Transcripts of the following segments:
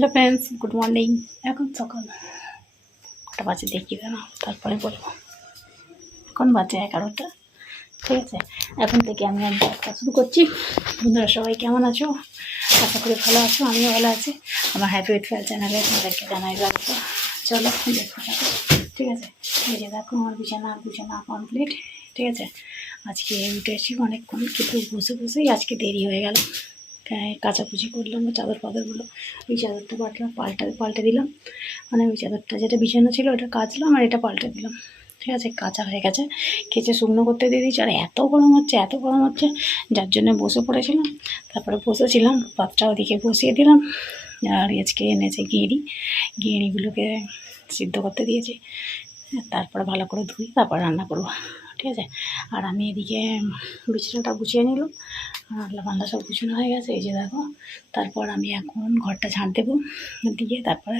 Hello friends, good morning. এখন সকাল কটা বাজে দেখি না, তারপরে বলবো। এখন বাজে 11টা। ঠিক আছে, এখন থেকে আমি ব্লগটা শুরু করছি। বন্ধুরা সবাই কেমন আছো? আশা করি ভালো আছো, আমিও ভালো আছি। আমার হ্যাপি উইথ ফেল চ্যানেলে তোমাদেরকে জানাই লাগতো। চলো দেখো থাকো। ঠিক আছে, এই যে দেখো আমার বিছানা কমপ্লিট। ঠিক আছে, আজকে উঠেছি অনেকক্ষণ, কিন্তু বসে বসেই আজকে দেরি হয়ে গেল। কাচাকুচি করলাম, চাদরগুলো, ওই চাদরটা পাল্টে দিলাম। মানে ওই চাদরটা যেটা বিছানা ছিল ওটা কাচলাম, আর এটা পাল্টে দিলাম। ঠিক আছে, কাঁচা হয়ে গেছে, কেচে শুকনো করতে দিয়ে দিয়েছি। আর এত গরম হচ্ছে, যার জন্য বসে পড়েছিলাম। তারপরে বসেছিলাম, ভাতটা ওদিকে বসিয়ে দিলাম। আর আজকে এনেছে গেঁড়িগুলোকে সিদ্ধ করতে দিয়েছি। তারপরে ভালো করে ধুই, তারপর রান্না করবো। ঠিক আছে, আর আমি এদিকে বিছানাটা গুছিয়ে নিলাম, রান্না বান্না সব গুছানো হয়ে গেছে। এই যে দেখো, তারপর আমি এখন ঘরটা ঝাঁট দেবো, দিয়ে তারপরে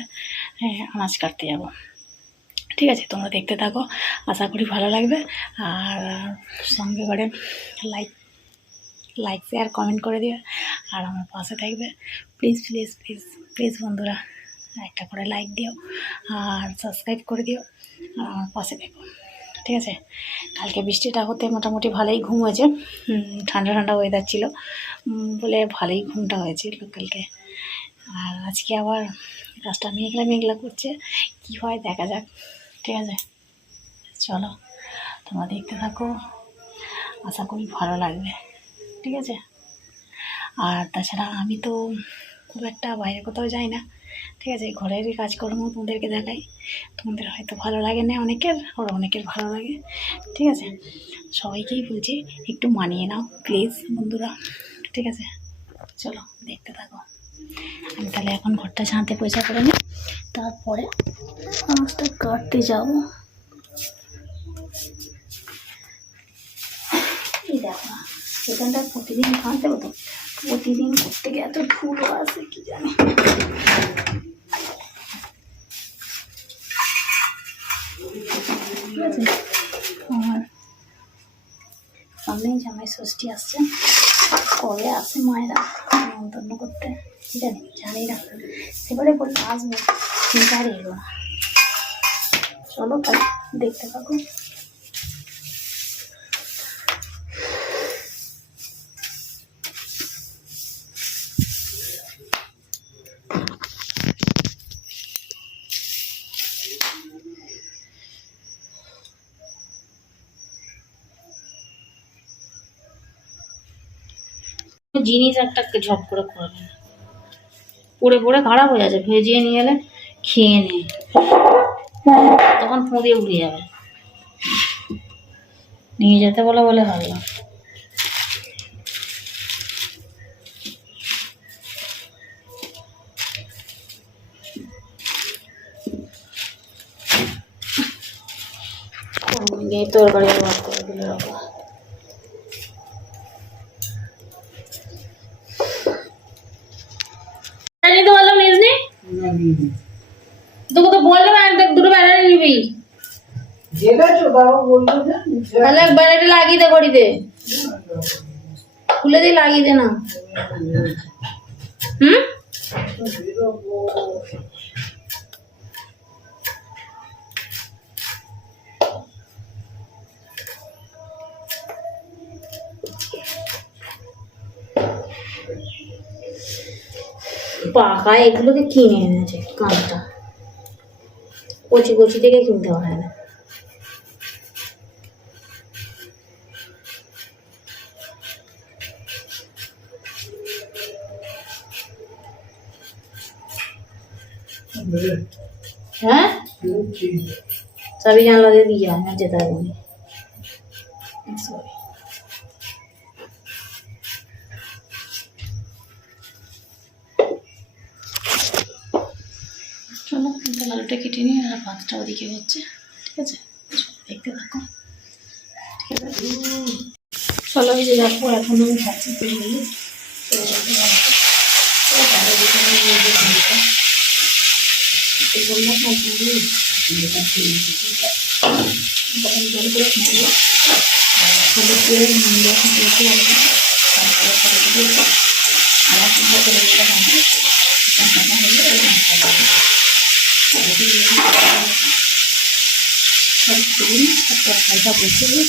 আনাজ কাটতে যাব। ঠিক আছে, তোমরা দেখতে থাকো, আশা করি ভালো লাগবে। আর সঙ্গে করে লাইক শেয়ার কমেন্ট করে দিও, আর আমার পাশে থাকবে। প্লিজ বন্ধুরা, একটা করে লাইক দিও আর সাবস্ক্রাইব করে দিও, আর আমার পাশে দেখো। ঠিক আছে, কালকে বৃষ্টিটা হতে মোটামুটি ভালোই ঘুম হয়েছে। ঠান্ডা ওয়েদার ছিল বলে ভালোই ঘুমটা হয়েছিল কালকে। আর আজকে আবার গাছটা মেঘলা করছে, কি হয় দেখা যাক। ঠিক আছে, চলো তোমরা দেখতে থাকো, আশা করি ভালো লাগবে। ঠিক আছে, আর তাছাড়া আমি তো খুব একটা বাইরে কোথাও যাই না। ঠিক আছে, ঘরেরই কাজকর্ম তোমাদেরকে দেখাই। তোমাদের হয়তো ভালো লাগে না, অনেকের ভালো লাগে। ঠিক আছে, সবাইকেই বলছি একটু মানিয়ে নাও প্লিজ বন্ধুরা। ঠিক আছে, চলো দেখতে থাকো। আমি তাহলে এখন ঘরটা ঝাঁটতে পয়সা করে নিই, তারপরে মাছটা কাটতে যাবো। এই দেখো, এখানটা প্রতিদিন ঘাঁটতে হতো, প্রতিদিন করতে গিয়ে এত ধুলো আসে কি জানি। ঠিক আছে, আমার সামনেই জামাই ষষ্ঠী আসছে, কবে আসে মায়েরা নেমন্তন্ন করতে কি জানি না। সেবারে বলতে আসবো, কিন্তু আর এলো না। চলো তাই দেখতে পাবো। জিনিস একটা ঝপ করে করবে, পড়ে খারাপ হয়ে যাচ্ছে। ভেজিয়ে নিয়ে এলে খেয়ে নে, তখন ফুঁড়িয়ে উড়ে যাবে। নিয়ে যেতে বলে ভালো। তরকারি ভাত করে দিলে রাখো। নিতে বললাম নিস নি, তোকে তো বললাম এক দুটো ব্যাটারি নিবি। তাহলে ব্যাটারি লাগিয়ে দে, ঘড়িতে খুলে দিয়ে লাগিয়ে দে না। পাকা এগুলোকে কিনে এনেছে, কাঁচটা কচি থেকে কিনতে হয় না। হ্যাঁ, সবই জানলা দিয়ে দিয়ে যায়, যেতে হবে। চলো আলুটা কেটে নিই, আর ভাতটা ওদিকে হচ্ছে। ঠিক আছে, দেখতে থাকো। ঠিক আছে, চলো এই যে দেখো, এখন আমি ভাতটা পেয়ে নিই। সব করুন, তারপর হালকা বসিয়ে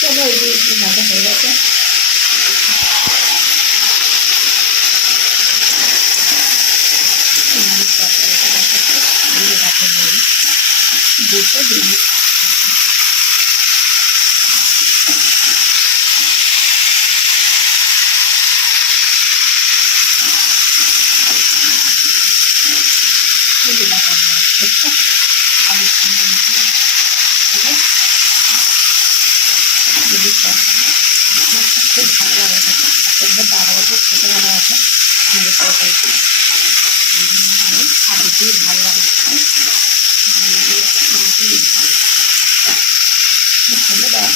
চলো এই ভাজা হয়ে গেছে। দুটো দিন খুব ভালো লাগে, আপনাদের বারো বছর খেতে ভালো আছে আমাদের তরকারিটি আগে দিয়ে ভালো লাগে ছেলে দেয়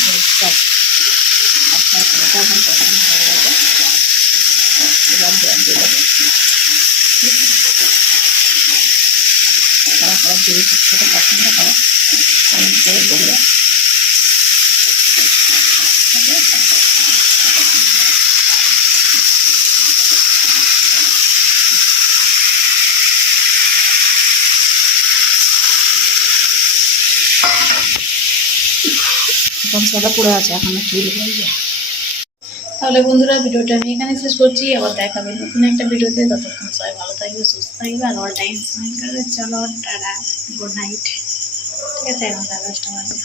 পরিষ্কার আপনার তখন পছন্দ হয়ে গেছে। এবার জল দিয়ে দেবো, খারাপ খারাপ যদি খেতে পছন্দ করে কমেন্ট করে বলবে। এখন সাদা পড়ে আছে, এখন চুল হয়ে যায়। তাহলে বন্ধুরা ভিডিওটা আমি এখানে শেষ করছি, আবার দেখাবে নতুন একটা ভিডিওতে। ততক্ষণ সবাই ভালো থাকবে, সুস্থ থাকবে, আর অল টাইম স্মাইল করবে। চলো টাটা, গুড নাইট। ঠিক আছে, এখন 10:30 বাজে।